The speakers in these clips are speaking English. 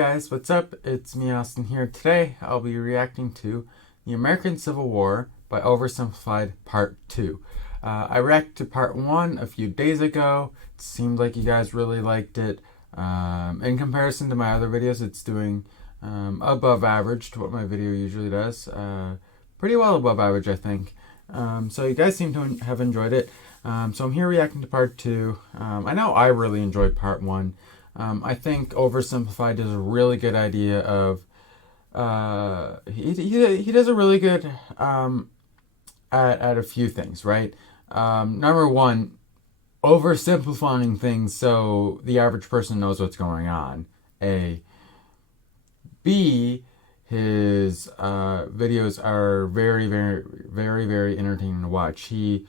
guys, what's up? It's me, Austin, here. Today, I'll be reacting to The American Civil War by OverSimplified Part 2. I reacted to Part 1 a few days ago. It seemed like you guys really liked it. In comparison to my other videos, it's doing above average to what my video usually does. Pretty well above average, I think. So you guys seem to have enjoyed it. So I'm here reacting to Part 2. I know I really enjoyed Part 1. I think OverSimplified does a really good idea of he does a really good at a few things, right? Number one, oversimplifying things so the average person knows what's going on. A. B. His videos are very entertaining to watch. He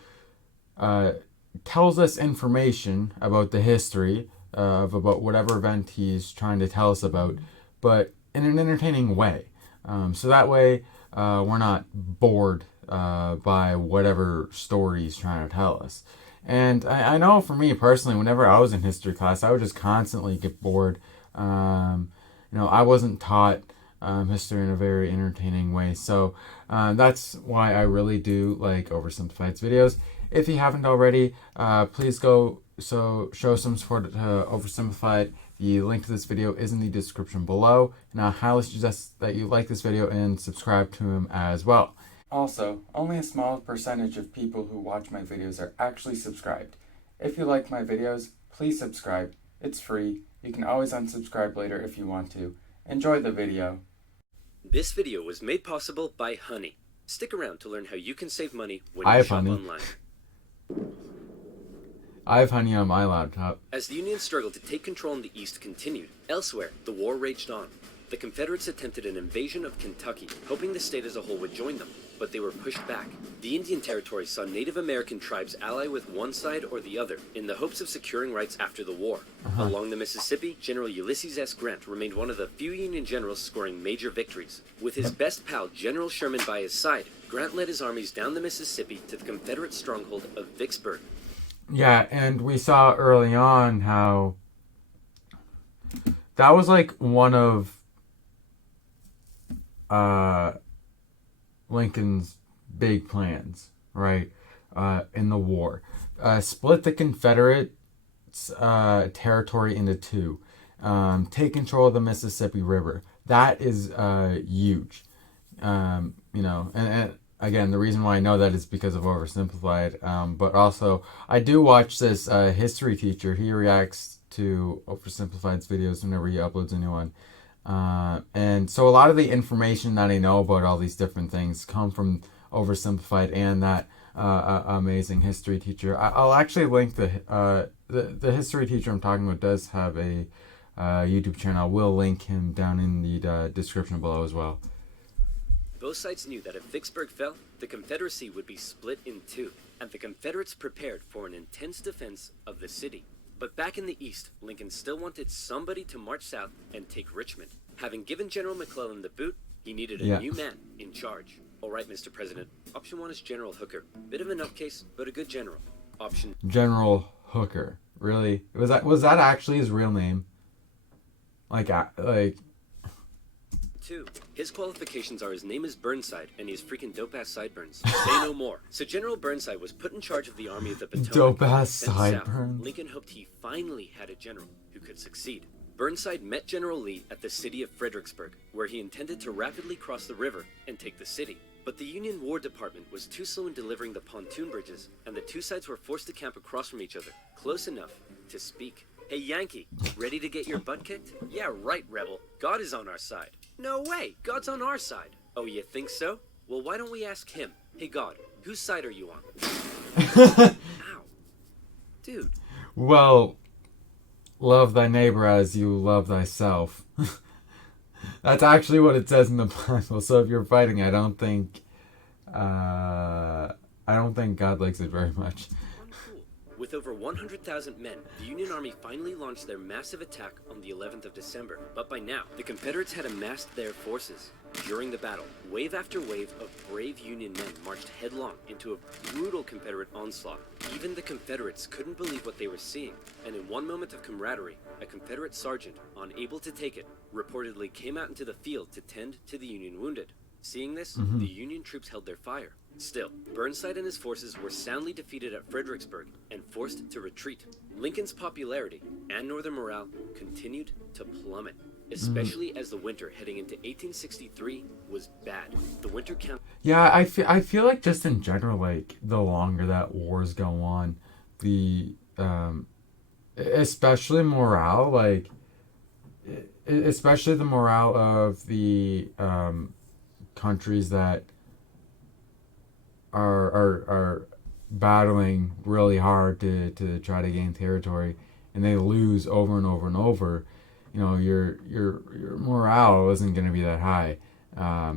tells us information about the history of about whatever event he's trying to tell us about, but in an entertaining way. So that way we're not bored by whatever story he's trying to tell us. And I know for me personally, whenever I was in history class, I would just constantly get bored. I wasn't taught history in a very entertaining way. So that's why I really do like OverSimplified's videos. If you haven't already, please go show some support to OverSimplified. The link to this video is in the description below, and I highly suggest that you like this video and subscribe to him as well. Also, only a small percentage of people who watch my videos are actually subscribed. If you like my videos, please subscribe. It's free. You can always unsubscribe later if you want to. Enjoy the video. This video was made possible by Honey. Stick around to learn how you can save money when you shop online. I have Honey on my laptop. As the Union struggle to take control in the East continued, elsewhere, the war raged on. The Confederates attempted an invasion of Kentucky, hoping the state as a whole would join them, but they were pushed back. The Indian Territory saw Native American tribes ally with one side or the other in the hopes of securing rights after the war. Along the Mississippi, General Ulysses S. Grant remained one of the few Union generals scoring major victories. With his best pal, General Sherman, by his side, Grant led his armies down the Mississippi to the Confederate stronghold of Vicksburg. Yeah, and we saw early on how that was like one of Lincoln's big plans, right, in the war. Split the Confederate territory into two. Take control of the Mississippi River. That is huge. And again, the reason why I know that is because of OverSimplified. But also, I do watch this history teacher. He reacts to OverSimplified's videos whenever he uploads a new one. And so a lot of the information that I know about all these different things come from OverSimplified and that amazing history teacher. I'll actually link the history teacher I'm talking about does have a YouTube channel. I will link him down in the description below as well. Both sides knew that if Vicksburg fell, the Confederacy would be split in two, and the Confederates prepared for an intense defense of the city. But back in the East, Lincoln still wanted somebody to march south and take Richmond. Having given General McClellan the boot, he needed a new man in charge. All right, Mr. President. Option 1 is General Hooker. Bit of a nutcase, but a good general. Option General Hooker. Really? Was that actually his real name? Like 2. His qualifications are his name is Burnside, and he has freaking dope-ass sideburns. Say no more. So General Burnside was put in charge of the Army of the Potomac. Dope-ass sideburns. Lincoln hoped he finally had a general who could succeed. Burnside met General Lee at the city of Fredericksburg, where he intended to rapidly cross the river and take the city. But the Union War Department was too slow in delivering the pontoon bridges, and the two sides were forced to camp across from each other, close enough to speak. Hey, Yankee, ready to get your butt kicked? Yeah, right, Rebel. God is on our side. No way, God's on our side. Oh, you think so? Well, why don't we ask him? Hey, God, whose side are you on? Ow. Dude. Well, love thy neighbor as you love thyself. That's actually what it says in the Bible. So if you're fighting, I don't think God likes it very much. With With over 100,000 men, the Union Army finally launched their massive attack on the 11th of December. But by now, the Confederates had amassed their forces. During the battle, wave after wave of brave Union men marched headlong into a brutal Confederate onslaught. Even the Confederates couldn't believe what they were seeing, and in one moment of camaraderie, a Confederate sergeant, unable to take it, reportedly came out into the field to tend to the Union wounded. Seeing this, the Union troops held their fire. Still, Burnside and his forces were soundly defeated at Fredericksburg and forced to retreat. Lincoln's popularity and Northern morale continued to plummet, especially as the winter heading into 1863 was bad. The winter camp. Yeah, I feel like just in general, like the longer that wars go on, the especially morale, like especially the morale of the countries that are battling really hard to try to gain territory, and they lose over and over and over. You know, your morale isn't going to be that high. I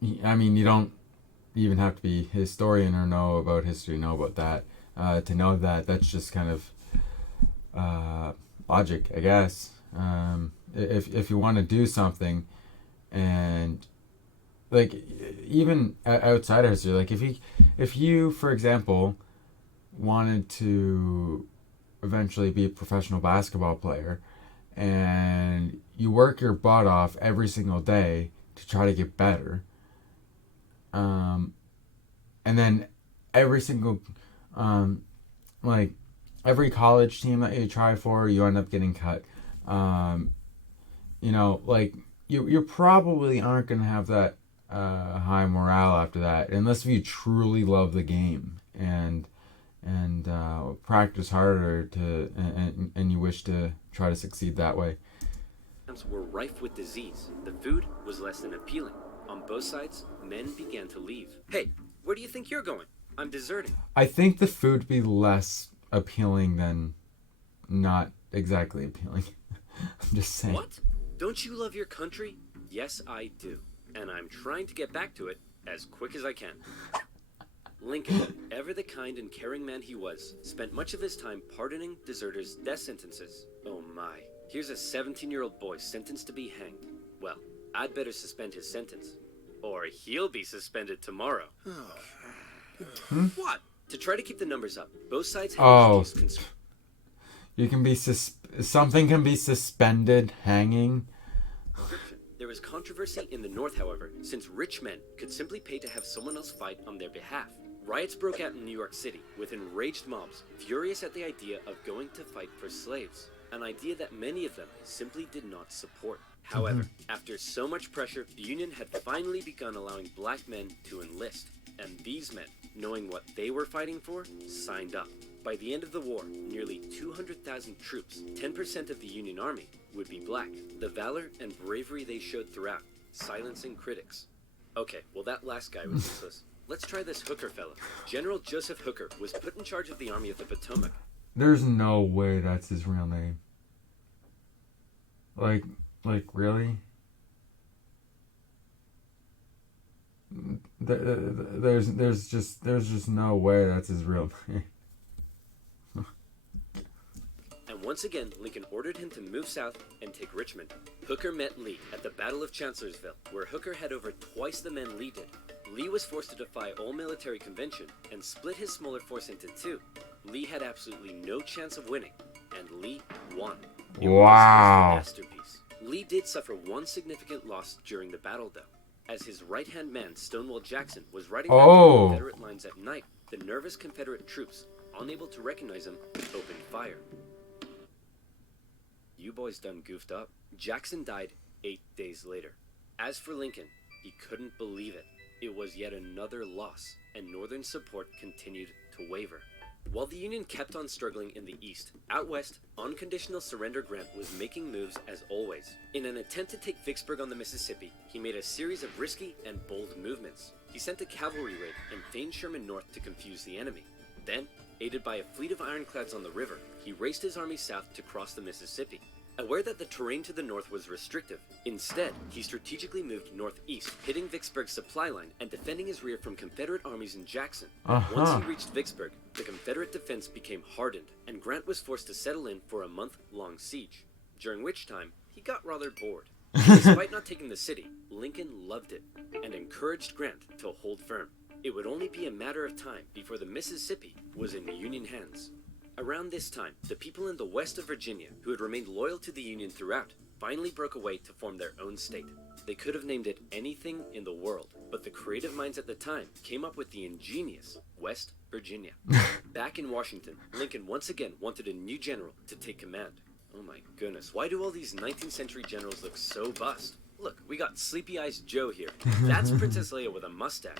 mean, you don't even have to be a historian or know about history, know about that, to know that. That's just kind of logic, I guess. If you want to do something, and like even outside of history, like if you, for example, wanted to eventually be a professional basketball player, and you work your butt off every single day to try to get better, and then every single like every college team that you try for, you end up getting cut. You know, like you probably aren't going to have that high morale after that, unless you truly love the game and practice harder to and you wish to try to succeed that way. Were rife with disease. The food was less than appealing. On both sides, men began to leave. Hey, where do you think you're going? I'm deserting. I think the food would be less appealing than not exactly appealing. I'm just saying. What? Don't you love your country? Yes, I do. And I'm trying to get back to it as quick as I can. Lincoln, ever the kind and caring man he was, spent much of his time pardoning deserters' death sentences. Oh my. Here's a 17-year-old boy sentenced to be hanged. Well, I'd better suspend his sentence. Or he'll be suspended tomorrow. What? To try to keep the numbers up, both sides have introduced you can be something can be suspended, hanging. There was controversy in the North, however, since rich men could simply pay to have someone else fight on their behalf. Riots broke out in New York City, with enraged mobs furious at the idea of going to fight for slaves, an idea that many of them simply did not support. However, after so much pressure, the Union had finally begun allowing black men to enlist, and these men, knowing what they were fighting for, signed up. By the end of the war, nearly 200,000 troops, 10% of the Union Army, would be black. The valor and bravery they showed throughout, silencing critics. Okay, well that last guy was useless. Let's try this Hooker fella. General Joseph Hooker was put in charge of the Army of the Potomac. There's no way that's his real name. Like really? There's just no way that's his real name. And once again, Lincoln ordered him to move south and take Richmond. Hooker met Lee at the Battle of Chancellorsville, where Hooker had over twice the men Lee did. Lee was forced to defy all military convention and split his smaller force into two. Lee had absolutely no chance of winning, and Lee won. It was a masterpiece. Lee did suffer one significant loss during the battle, though. As his right-hand man, Stonewall Jackson, was riding back to the Confederate lines at night, the nervous Confederate troops, unable to recognize him, opened fire. You boys done goofed up. Jackson died 8 days later. As for Lincoln, he couldn't believe it. It was yet another loss, and Northern support continued to waver. While the Union kept on struggling in the East, out west, unconditional surrender Grant was making moves as always. In an attempt to take Vicksburg on the Mississippi, he made a series of risky and bold movements. He sent a cavalry raid and feigned Sherman north to confuse the enemy. Then, aided by a fleet of ironclads on the river, he raced his army south to cross the Mississippi. Aware that the terrain to the north was restrictive, instead, he strategically moved northeast, hitting Vicksburg's supply line and defending his rear from Confederate armies in Jackson. Once he reached Vicksburg, the Confederate defense became hardened, and Grant was forced to settle in for a month-long siege, during which time he got rather bored. Despite not taking the city, Lincoln loved it and encouraged Grant to hold firm. It would only be a matter of time before the Mississippi was in Union hands. Around this time, the people in the west of Virginia, who had remained loyal to the Union throughout, finally broke away to form their own state. They could have named it anything in the world, but the creative minds at the time came up with the ingenious West Virginia. Back in Washington, Lincoln once again wanted a new general to take command. Oh my goodness, why do all these 19th century generals look so bust? Look, we got Sleepy Eyes Joe here. That's Princess Leia with a mustache.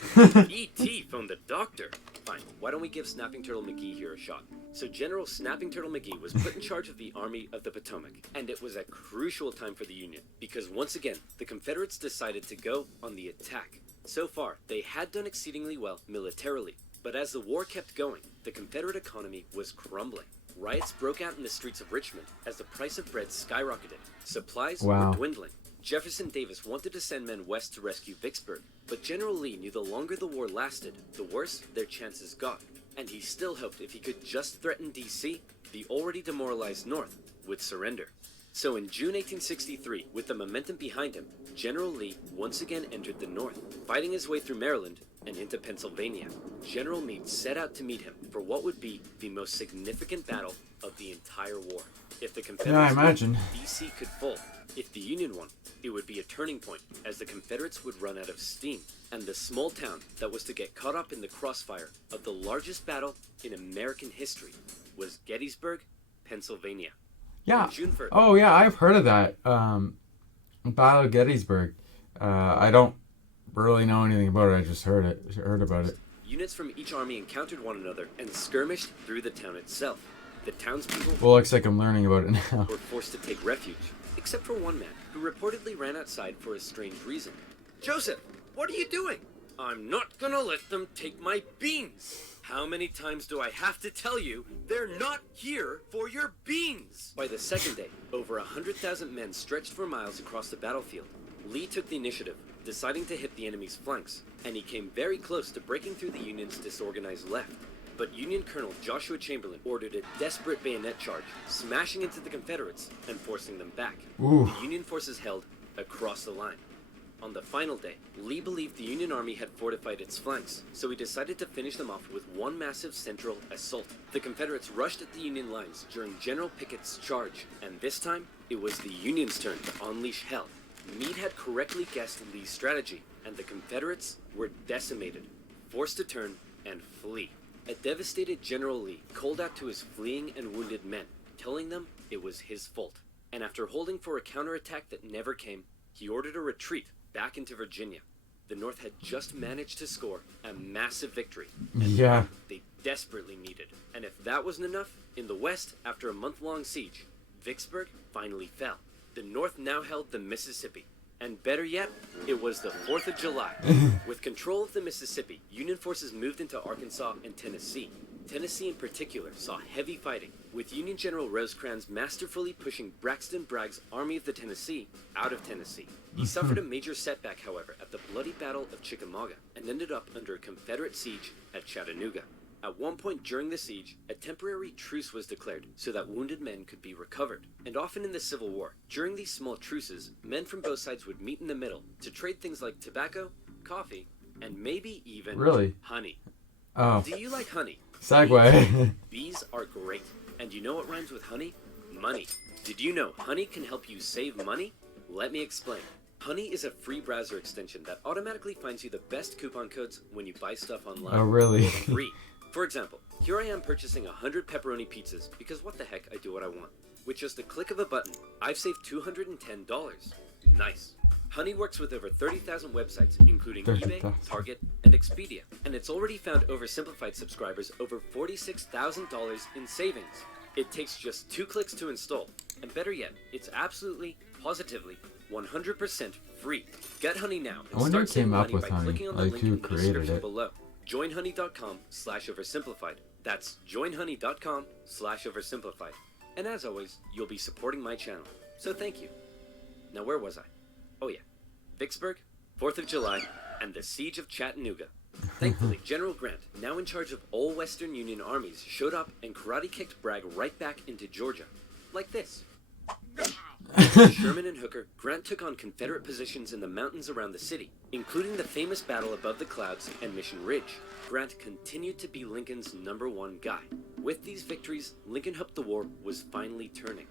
E.T. phoned the doctor. Fine, why don't we give Snapping Turtle McGee here a shot? So General Snapping Turtle McGee was put in charge of the Army of the Potomac, and it was a crucial time for the Union, because once again, the Confederates decided to go on the attack. So far, they had done exceedingly well militarily, but as the war kept going, the Confederate economy was crumbling. Riots broke out in the streets of Richmond as the price of bread skyrocketed. Supplies were dwindling. Jefferson Davis wanted to send men west to rescue Vicksburg, but General Lee knew the longer the war lasted, the worse their chances got, and he still hoped if he could just threaten D.C., the already demoralized North would surrender. So in June 1863, with the momentum behind him, General Lee once again entered the North, fighting his way through Maryland and into Pennsylvania. General Meade set out to meet him for what would be the most significant battle of the entire war. If the Confederates won, D.C. could fall. If the Union won, it would be a turning point, as the Confederates would run out of steam, and the small town that was to get caught up in the crossfire of the largest battle in American history was Gettysburg, Pennsylvania. Yeah. Oh, yeah, I've heard of that. Battle of Gettysburg. I don't really know anything about it. I just heard about it. Units from each army encountered one another and skirmished through the town itself. The townspeople looks like I'm learning about it now. Were forced to take refuge, except for one man who reportedly ran outside for a strange reason. Joseph, what are you doing? I'm not gonna let them take my beans. How many times do I have to tell you they're not here for your beans? By the second day, over 100,000 men stretched for miles across the battlefield. Lee took the initiative, deciding to hit the enemy's flanks, and he came very close to breaking through the Union's disorganized left. But Union Colonel Joshua Chamberlain ordered a desperate bayonet charge, smashing into the Confederates and forcing them back. The Union forces held across the line. On the final day, Lee believed the Union Army had fortified its flanks, so he decided to finish them off with one massive central assault. The Confederates rushed at the Union lines during General Pickett's charge, and this time, it was the Union's turn to unleash hell. Meade had correctly guessed Lee's strategy, and the Confederates were decimated, forced to turn and flee. A devastated General Lee called out to his fleeing and wounded men, telling them it was his fault. And after holding for a counterattack that never came, he ordered a retreat back into Virginia. The North had just managed to score a massive victory. They desperately needed. And if that wasn't enough, in the West, after a month-long siege, Vicksburg finally fell. The North now held the Mississippi. And better yet, it was the 4th of July. With control of the Mississippi, Union forces moved into Arkansas and Tennessee. Tennessee in particular saw heavy fighting, with Union General Rosecrans masterfully pushing Braxton Bragg's Army of the Tennessee out of Tennessee. He suffered a major setback, however, at the bloody Battle of Chickamauga, and ended up under a Confederate siege at Chattanooga. At one point during the siege, a temporary truce was declared so that wounded men could be recovered. And often in the Civil War, during these small truces, men from both sides would meet in the middle to trade things like tobacco, coffee, and maybe even honey. Oh. Do you like honey? Segue. Bees are great. And you know what rhymes with honey? Money. Did you know honey can help you save money? Let me explain. Honey is a free browser extension that automatically finds you the best coupon codes when you buy stuff online. Oh, really? For free. For example, here I am purchasing 100 pepperoni pizzas because what the heck, I do what I want. With just a click of a button, I've saved $210. Nice. Honey works with over 30,000 websites, including eBay, Target, and Expedia. And it's already found OverSimplified subscribers over $46,000 in savings. It takes just 2 clicks to install. And better yet, it's absolutely, positively, 100% free. Get Honey now and start saving money by clicking on the link in the description below. Joinhoney.com/oversimplified. That's joinhoney.com/oversimplified. And as always, you'll be supporting my channel. So thank you. Now where was I? Oh yeah. Vicksburg, 4th of July, and the Siege of Chattanooga. Thankfully, General Grant, now in charge of all Western Union armies, showed up and karate-kicked Bragg right back into Georgia. Like this. With Sherman and Hooker, Grant took on Confederate positions in the mountains around the city, including the famous battle above the clouds and Mission Ridge. Grant continued to be Lincoln's #1 guy. With these victories, Lincoln hoped the war was finally turning.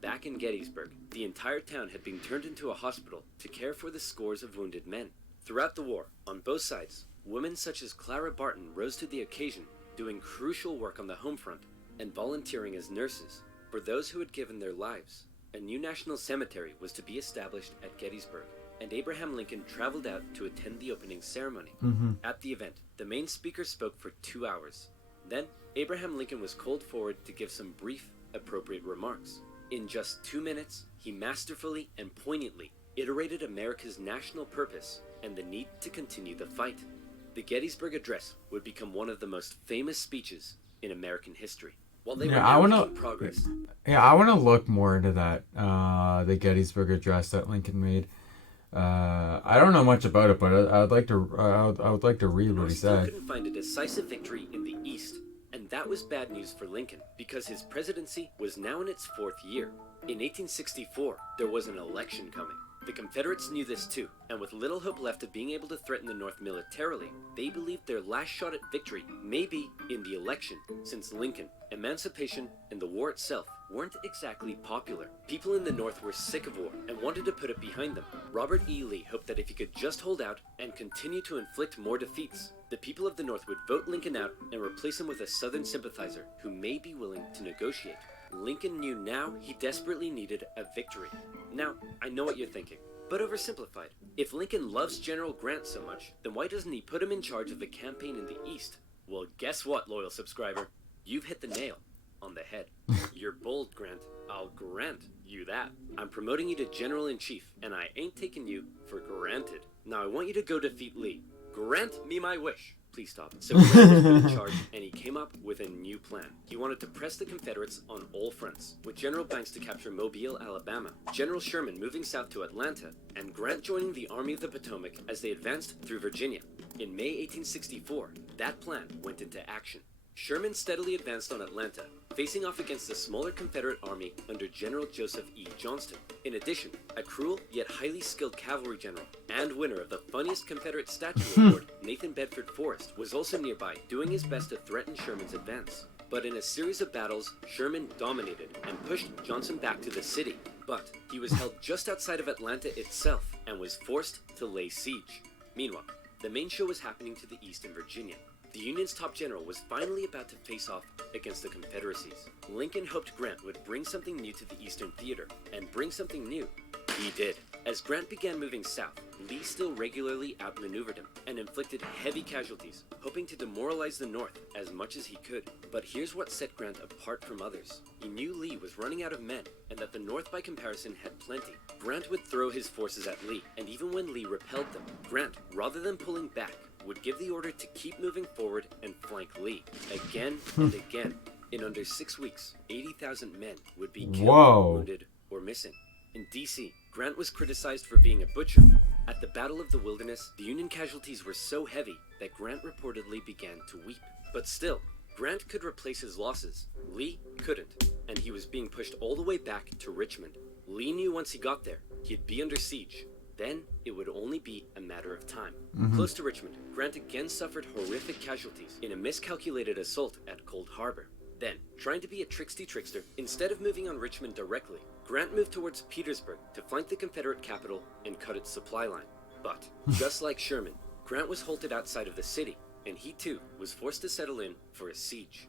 Back in Gettysburg, the entire town had been turned into a hospital to care for the scores of wounded men. Throughout the war, on both sides, women such as Clara Barton rose to the occasion, doing crucial work on the home front and volunteering as nurses for those who had given their lives. A new national cemetery was to be established at Gettysburg, and Abraham Lincoln traveled out to attend the opening ceremony. At the event, the main speaker spoke for 2 hours. Then, Abraham Lincoln was called forward to give some brief, appropriate remarks. In just 2 minutes, he masterfully and poignantly iterated America's national purpose and the need to continue the fight. The Gettysburg Address would become one of the most famous speeches in American history. While they were making progress. Yeah, I want to look more into that. The Gettysburg Address that Lincoln made. I don't know much about it, but I would like to. I would like to read what he said. Couldn't find a decisive victory in the East, and that was bad news for Lincoln because his presidency was now in its 4th year. In 1864, there was an election coming. The Confederates knew this too, and with little hope left of being able to threaten the North militarily, they believed their last shot at victory may be in the election, since Lincoln, emancipation, and the war itself weren't exactly popular. People in the North were sick of war and wanted to put it behind them. Robert E. Lee hoped that if he could just hold out and continue to inflict more defeats, the people of the North would vote Lincoln out and replace him with a Southern sympathizer who may be willing to negotiate. Lincoln knew now he desperately needed a victory. Now, I know what you're thinking, but oversimplified. If Lincoln loves General Grant so much, then why doesn't he put him in charge of the campaign in the East? Well, guess what, loyal subscriber? You've hit the nail on the head. You're bold, Grant. I'll grant you that. I'm promoting you to General-in-Chief, and I ain't taking you for granted. Now I want you to go defeat Lee. Grant me my wish. Please stop. So Grant was put in charge, and he came up with a new plan. He wanted to press the Confederates on all fronts, with General Banks to capture Mobile, Alabama, General Sherman moving south to Atlanta, and Grant joining the Army of the Potomac as they advanced through Virginia. In May 1864, that plan went into action. Sherman steadily advanced on Atlanta, facing off against the smaller Confederate army under General Joseph E. Johnston. In addition, a cruel yet highly skilled cavalry general and winner of the funniest Confederate statue award, Nathan Bedford Forrest, was also nearby, doing his best to threaten Sherman's advance. But in a series of battles, Sherman dominated and pushed Johnson back to the city. But he was held just outside of Atlanta itself and was forced to lay siege. Meanwhile, the main show was happening to the east in Virginia. The Union's top general was finally about to face off against the Confederacies. Lincoln hoped Grant would bring something new to the Eastern Theater, and bring something new he did. As Grant began moving south, Lee still regularly outmaneuvered him and inflicted heavy casualties, hoping to demoralize the North as much as he could. But here's what set Grant apart from others. He knew Lee was running out of men, and that the North by comparison had plenty. Grant would throw his forces at Lee, and even when Lee repelled them, Grant, rather than pulling back, would give the order to keep moving forward and flank Lee. Again and again. In under 6 weeks, 80,000 men would be killed, wounded, or missing. In D.C., Grant was criticized for being a butcher. At the Battle of the Wilderness, the Union casualties were so heavy that Grant reportedly began to weep. But still, Grant could replace his losses. Lee couldn't, and he was being pushed all the way back to Richmond. Lee knew once he got there, he'd be under siege. Then, it would only be a matter of time. Close to Richmond, Grant again suffered horrific casualties in a miscalculated assault at Cold Harbor. Then, trying to be a tricksy trickster, instead of moving on Richmond directly, Grant moved towards Petersburg to flank the Confederate capital and cut its supply line. But, just like Sherman, Grant was halted outside of the city, and he too was forced to settle in for a siege.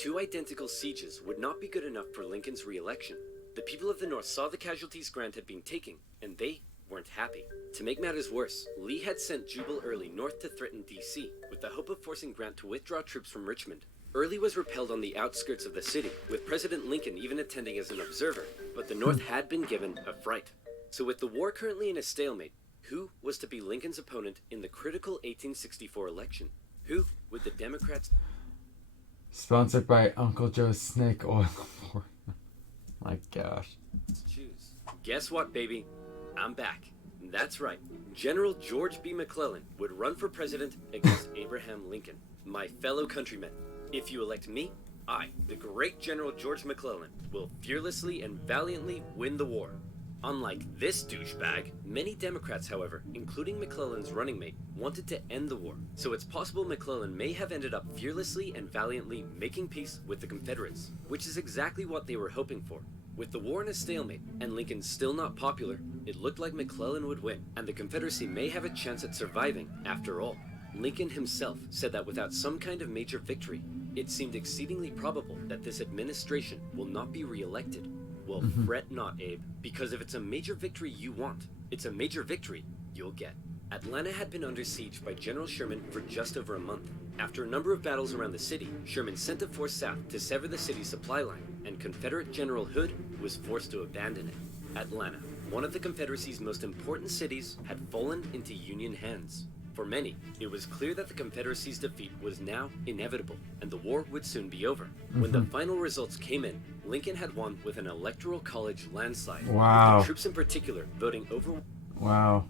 2 identical sieges would not be good enough for Lincoln's re-election. The people of the North saw the casualties Grant had been taking, and they weren't happy. To make matters worse, Lee had sent Jubal Early north to threaten D.C., with the hope of forcing Grant to withdraw troops from Richmond. Early was repelled on the outskirts of the city, with President Lincoln even attending as an observer, but the North had been given a fright. So with the war currently in a stalemate, who was to be Lincoln's opponent in the critical 1864 election? Who would the Democrats... Sponsored by Uncle Joe's Snake Oil. My gosh. choose? Guess what, baby? I'm back. That's right. General George B. McClellan would run for president against Abraham Lincoln. My fellow countrymen, if you elect me, I, the great General George McClellan, will fearlessly and valiantly win the war. Unlike this douchebag, many Democrats, however, including McClellan's running mate, wanted to end the war, so it's possible McClellan may have ended up fearlessly and valiantly making peace with the Confederates, which is exactly what they were hoping for. With the war in a stalemate, and Lincoln still not popular, it looked like McClellan would win, and the Confederacy may have a chance at surviving after all. Lincoln himself said that without some kind of major victory, it seemed exceedingly probable that this administration will not be re-elected. Well, fret not, Abe, because if it's a major victory you want, it's a major victory you'll get. Atlanta had been under siege by General Sherman for just over a month. After a number of battles around the city, Sherman sent a force south to sever the city's supply line, and Confederate General Hood was forced to abandon it. Atlanta, one of the Confederacy's most important cities, had fallen into Union hands. For many, it was clear that the Confederacy's defeat was now inevitable, and the war would soon be over. When the final results came in, Lincoln had won with an electoral college landslide. Wow. With the troops in particular voting over... Wow.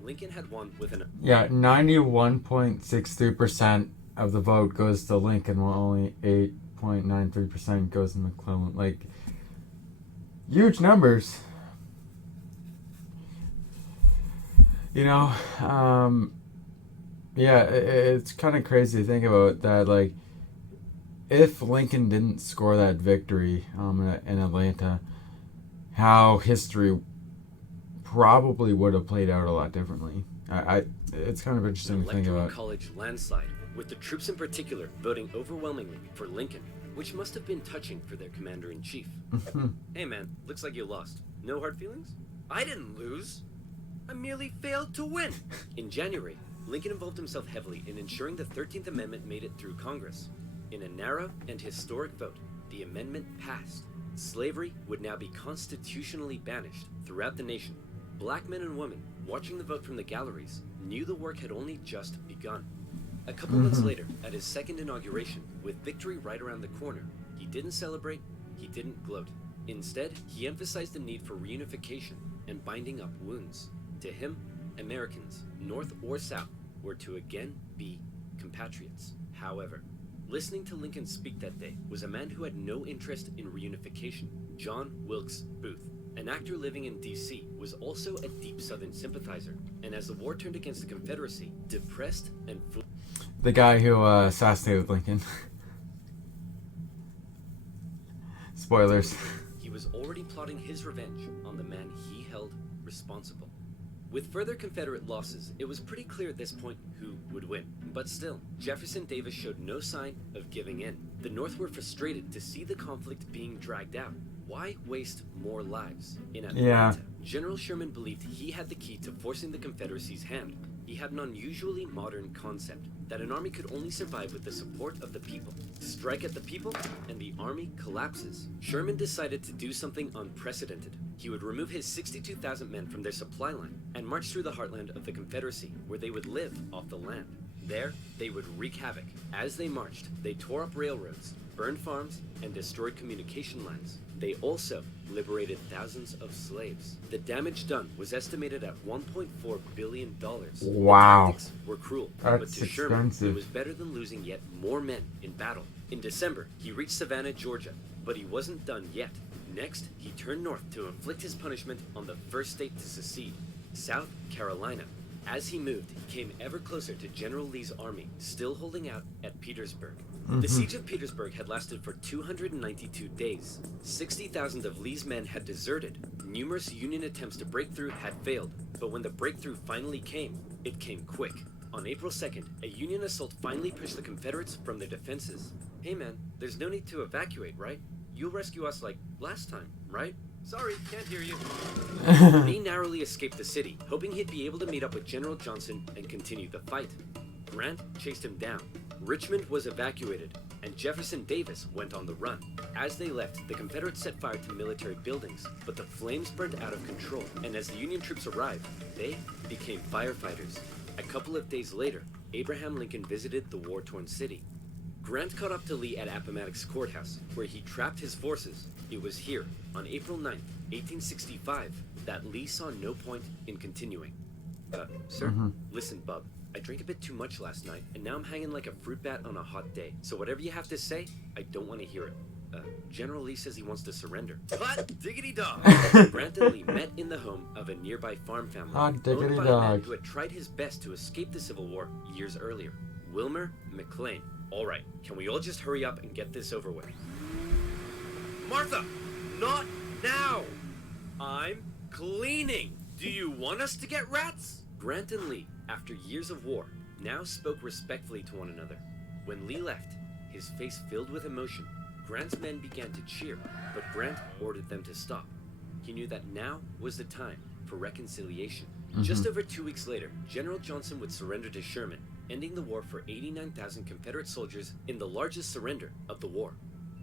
Lincoln had won with an... Yeah, 91.63% of the vote goes to Lincoln, while only 8.93% goes to McClellan. Like, huge numbers. You know, yeah, it's kind of crazy to think about that. Like, if Lincoln didn't score that victory in Atlanta, how history probably would have played out a lot differently. It's kind of interesting to think about. College landslide, with the troops in particular voting overwhelmingly for Lincoln, which must have been touching for their commander-in-chief. Hey man, looks like you lost. No hard feelings? I didn't lose. I merely failed to win. In January, Lincoln involved himself heavily in ensuring the 13th Amendment made it through Congress. In a narrow and historic vote, the amendment passed. Slavery would now be constitutionally banished throughout the nation. Black men and women, watching the vote from the galleries, knew the work had only just begun. A couple months later, at his second inauguration, with victory right around the corner, he didn't celebrate, he didn't gloat. Instead, he emphasized the need for reunification and binding up wounds. To him, Americans, North or South, were to again be compatriots. However, listening to Lincoln speak that day was a man who had no interest in reunification. John Wilkes Booth, an actor living in D.C., was also a deep Southern sympathizer, and as the war turned against the Confederacy, depressed and the guy who assassinated Lincoln. Spoilers. He was already plotting his revenge on the man he held responsible. With further Confederate losses, it was pretty clear at this point who would win. But still, Jefferson Davis showed no sign of giving in. The North were frustrated to see the conflict being dragged out. Why waste more lives? In Atlanta, General Sherman believed he had the key to forcing the Confederacy's hand. He had an unusually modern concept, that an army could only survive with the support of the people. Strike at the people, and the army collapses. Sherman decided to do something unprecedented. He would remove his 62,000 men from their supply line and march through the heartland of the Confederacy, where they would live off the land. There, they would wreak havoc. As they marched, they tore up railroads, burned farms, and destroyed communication lines. They also liberated thousands of slaves. The damage done was estimated at $1.4 billion. Wow. The tactics were cruel, That's but to Sherman, expensive. it was better than losing yet more men in battle. In December, he reached Savannah, Georgia, but he wasn't done yet. Next, he turned north to inflict his punishment on the first state to secede, South Carolina. As he moved, he came ever closer to General Lee's army, still holding out at Petersburg. The siege of Petersburg had lasted for 292 days. 60,000 of Lee's men had deserted. Numerous Union attempts to break through had failed, but when the breakthrough finally came, it came quick. On April 2nd, a Union assault finally pushed the Confederates from their defenses. Hey man, there's no need to evacuate, right? You'll rescue us like last time, right? Sorry, can't hear you. Lee narrowly escaped the city, hoping he'd be able to meet up with General Johnson and continue the fight. Grant chased him down. Richmond was evacuated, and Jefferson Davis went on the run. As they left, the Confederates set fire to military buildings, but the flames burned out of control, and as the Union troops arrived, they became firefighters. A couple of days later, Abraham Lincoln visited the war-torn city. Grant caught up to Lee at Appomattox Courthouse, where he trapped his forces. It was here, on April 9th, 1865, that Lee saw no point in continuing. Sir? Listen, bub. I drank a bit too much last night, and now I'm hanging like a fruit bat on a hot day. So whatever you have to say, I don't want to hear it. General Lee says he wants to surrender. Hot diggity dog! Grant and Lee met in the home of a nearby farm family, Hot diggity owned by a man dog. who had tried his best to escape the Civil War years earlier. Wilmer McLean. All right, can we all just hurry up and get this over with? Martha, not now! I'm cleaning! Do you want us to get rats? Grant and Lee, after years of war, now spoke respectfully to one another. When Lee left, his face filled with emotion, Grant's men began to cheer, but Grant ordered them to stop. He knew that now was the time for reconciliation. Just over 2 weeks later, General Johnson would surrender to Sherman, ending the war for 89,000 Confederate soldiers in the largest surrender of the war.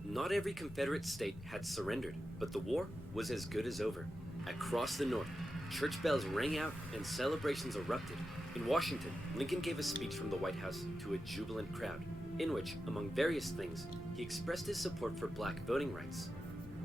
Not every Confederate state had surrendered, but the war was as good as over. Across the North, church bells rang out and celebrations erupted. In Washington, Lincoln gave a speech from the White House to a jubilant crowd, in which, among various things, he expressed his support for black voting rights.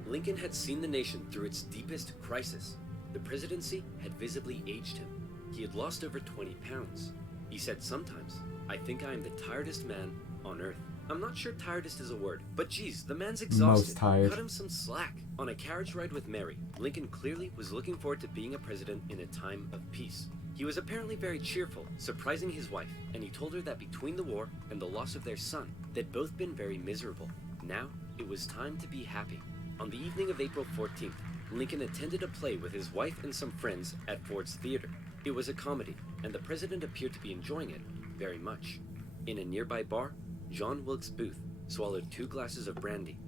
Lincoln had seen the nation through its deepest crisis. The presidency had visibly aged him. He had lost over 20 pounds. He said sometimes, "I think I am the tiredest man on earth." I'm not sure tiredest is a word, but geez, the man's exhausted. Most tired. Cut him some slack. On a carriage ride with Mary, Lincoln clearly was looking forward to being a president in a time of peace. He was apparently very cheerful, surprising his wife, and he told her that between the war and the loss of their son, they'd both been very miserable. Now, it was time to be happy. On the evening of April 14th, Lincoln attended a play with his wife and some friends at Ford's Theater. It was a comedy, and the president appeared to be enjoying it very much. In a nearby bar, John Wilkes Booth swallowed 2 glasses of brandy.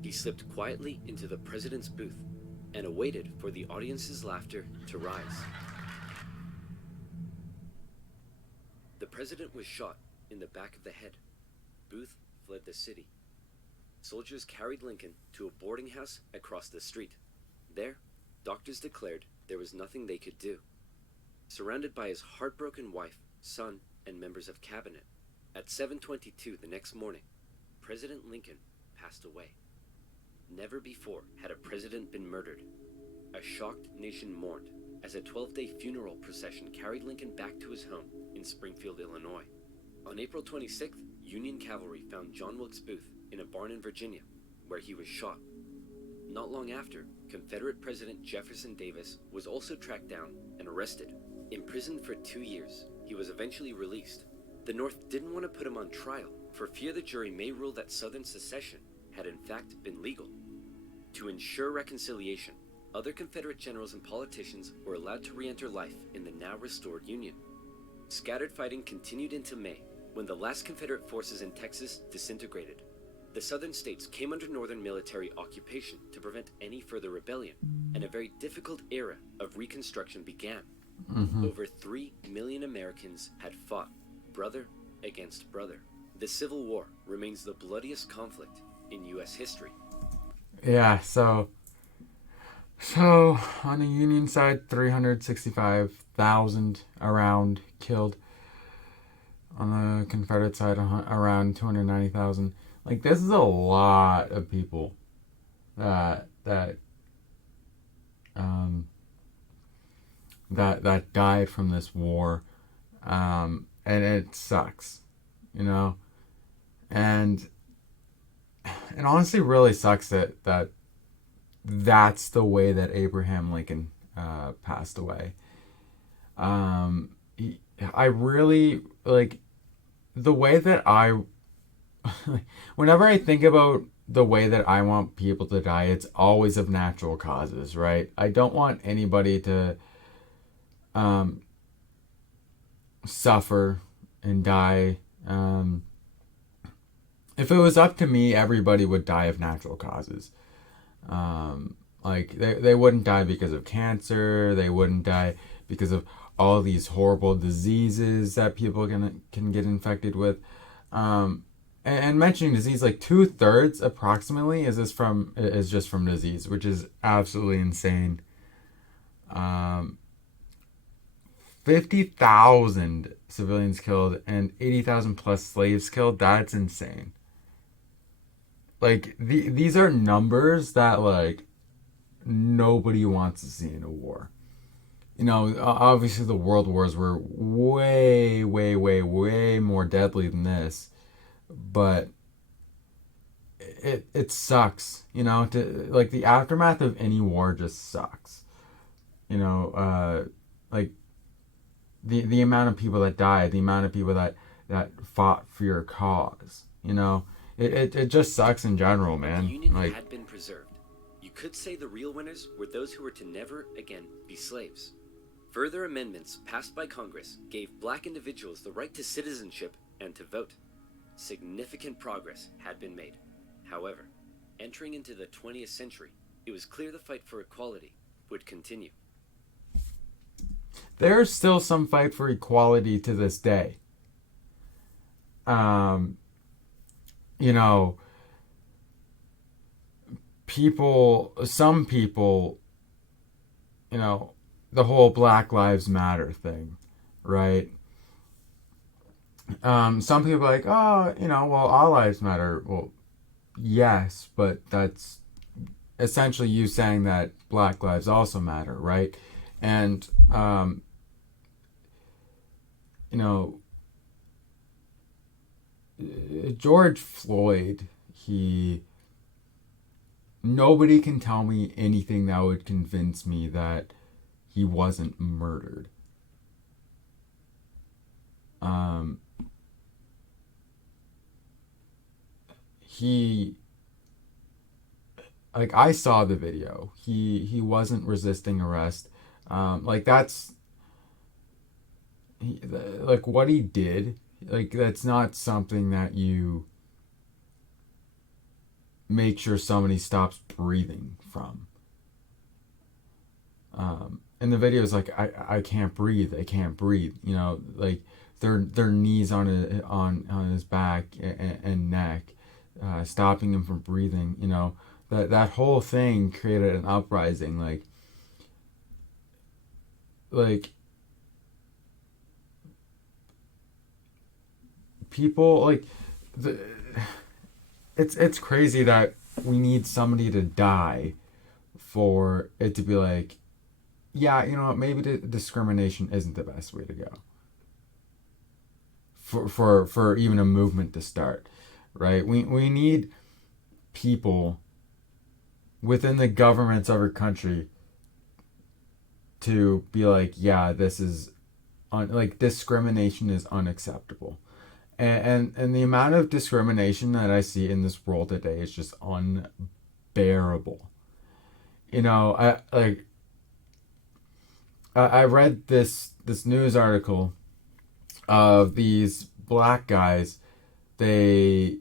He slipped quietly into the president's booth and awaited for the audience's laughter to rise. The president was shot in the back of the head. Booth fled the city. Soldiers carried Lincoln to a boarding house across the street. There, doctors declared there was nothing they could do. Surrounded by his heartbroken wife, son, and members of cabinet, at 7:22 the next morning, President Lincoln passed away. Never before had a president been murdered. A shocked nation mourned as a 12-day funeral procession carried Lincoln back to his home in Springfield, Illinois. On April 26th, Union cavalry found John Wilkes Booth in a barn in Virginia, where he was shot. Not long after, Confederate President Jefferson Davis was also tracked down and arrested. Imprisoned for 2 years, he was eventually released. The North didn't want to put him on trial, for fear the jury may rule that Southern secession had in fact been legal. To ensure reconciliation, other Confederate generals and politicians were allowed to re-enter life in the now restored Union. Scattered fighting continued into May, when the last Confederate forces in Texas disintegrated. The Southern states came under Northern military occupation to prevent any further rebellion, and a very difficult era of Reconstruction began. Over 3 million Americans had fought, brother against brother. The Civil War remains the bloodiest conflict in U.S. history. Yeah, so on the Union side, 365,000 around killed. On the Confederate side, around 290,000. Like, this is a lot of people that died from this war, and it sucks, you know, and it honestly really sucks that that's the way that Abraham Lincoln passed away. I really like the way that whenever I think about the way that I want people to die, it's always of natural causes, right? I don't want anybody to suffer and die. If it was up to me, everybody would die of natural causes. Like they wouldn't die because of cancer. They wouldn't die because of all these horrible diseases that people can get infected with. And mentioning disease, like 2/3 approximately is just from disease, which is absolutely insane. 50,000 civilians killed and 80,000 plus slaves killed. That's insane. like these are numbers that like nobody wants to see in a war. You know, obviously the world wars were way, way, way, way more deadly than this, but it sucks. You know, like the aftermath of any war just sucks. You know, like the amount of people that died, the amount of people that fought for your cause. You know, it just sucks in general, man. The Union Like, had been preserved. You could say the real winners were those who were to never again be slaves. Further amendments passed by Congress gave black individuals the right to citizenship and to vote. Significant progress had been made. However, entering into the 20th century, it was clear the fight for equality would continue. there's still some fight for equality to this day. You know, some people, you know, the whole Black Lives Matter thing, right? Some people are like, oh, you know, well, all lives matter. Well, yes, but that's essentially you saying that Black lives also matter, right? And, you know, George Floyd, nobody can tell me anything that would convince me that he wasn't murdered. He, like, I saw the video. He wasn't resisting arrest. Like, like what he did. Like, that's not something that you make sure somebody stops breathing from. And the video is like, I can't breathe. I can't breathe. You know, like their knees on his back and neck, stopping him from breathing. You know, that whole thing created an uprising. Like people like it's crazy that we need somebody to die for it to be like, yeah, you know what, maybe discrimination isn't the best way to go for even a movement to start, right? We need people within the governments of our country to be like, yeah, this is like discrimination is unacceptable. And the amount of discrimination that I see in this world today is just unbearable. You know, I read this news article of these black guys. They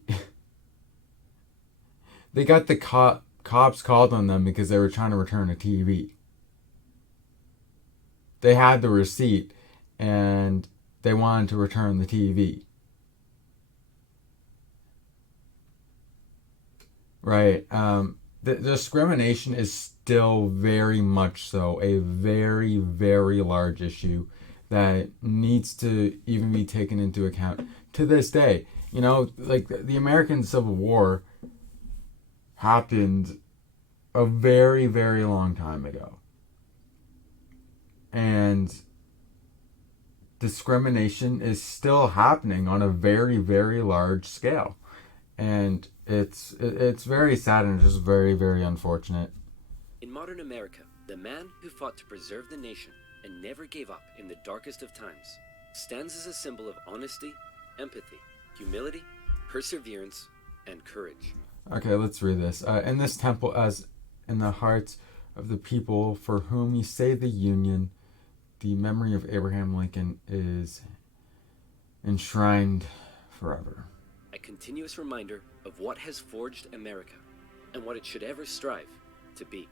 got the cops called on them because they were trying to return a TV. They had the receipt and they wanted to return the TV. Right. The discrimination is still very much so a very, very large issue that needs to even be taken into account to this day. You know, like the American Civil War happened a very, very long time ago. And discrimination is still happening on a very, very large scale. And it's very sad and just very, very unfortunate. In modern America, the man who fought to preserve the nation and never gave up in the darkest of times stands as a symbol of honesty, empathy, humility, perseverance, and courage. Okay, let's read this. In this temple, as in the hearts of the people for whom you save the Union, the memory of Abraham Lincoln is enshrined forever. A continuous reminder of what has forged America and what it should ever strive to be.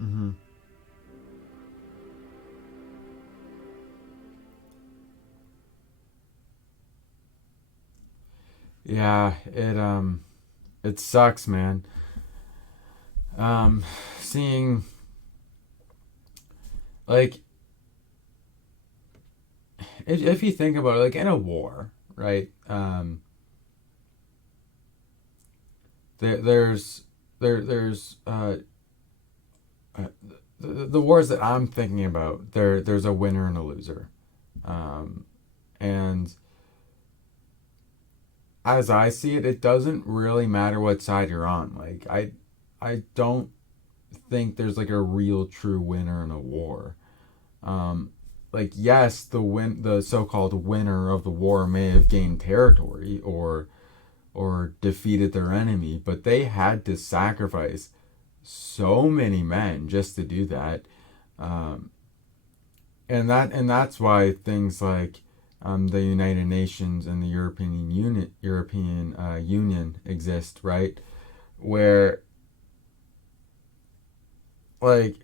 Mm-hmm. Yeah, it sucks, man. Seeing like if you think about it, like in a war, right? There's the wars that I'm thinking about. There's a winner and a loser, and as I see it, it doesn't really matter what side you're on. Like I don't think there's like a real true winner in a war. Like yes, the so-called winner of the war may have gained territory or defeated their enemy, but they had to sacrifice so many men just to do that. Um, and that's why things like the United Nations and the European Union exist, right? Where like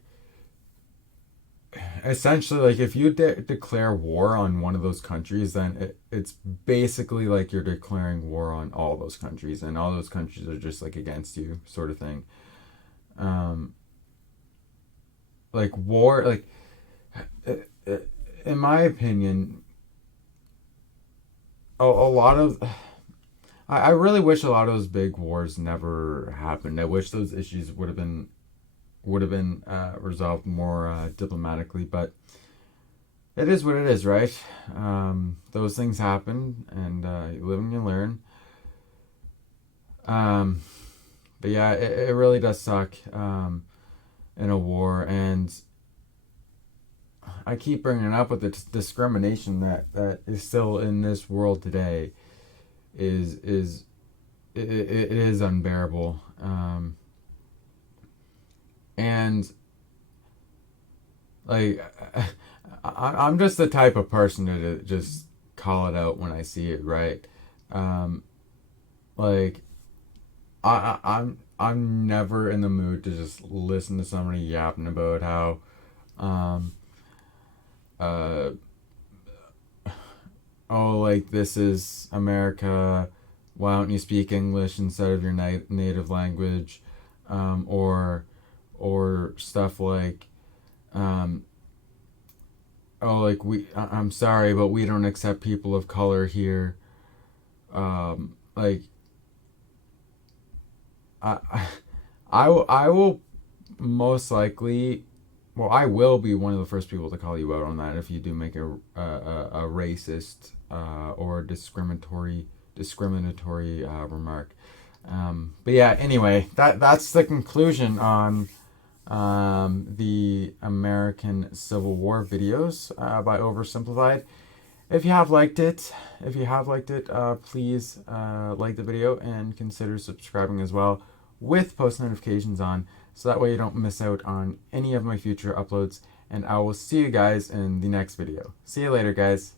essentially like if you declare war on one of those countries, then it's basically like you're declaring war on all those countries, and all those countries are just like against you, sort of thing. Um, like war, like in my opinion, a lot of I really wish a lot of those big wars never happened. I wish those issues would have been resolved more diplomatically, but it is what it is, right? Those things happen, and you live and you learn. Um, but yeah, it really does suck in a war, and I keep bringing it up with the discrimination that is still in this world today is it is unbearable. And like I'm just the type of person to just call it out when I see it, right? Um, like I'm never in the mood to just listen to somebody yapping about how um, uh, oh, like this is America. Why don't you speak English instead of your native language? Or stuff like, um, oh, like I'm sorry, but we don't accept people of color here. Like I, I will most likely, well, I will be one of the first people to call you out on that if you do make a racist or discriminatory remark. But yeah, anyway, that's the conclusion on the American Civil War videos by Oversimplified. If you have liked it, please like the video and consider subscribing as well with post notifications on, so that way you don't miss out on any of my future uploads. And I will see you guys in the next video. See you later, guys.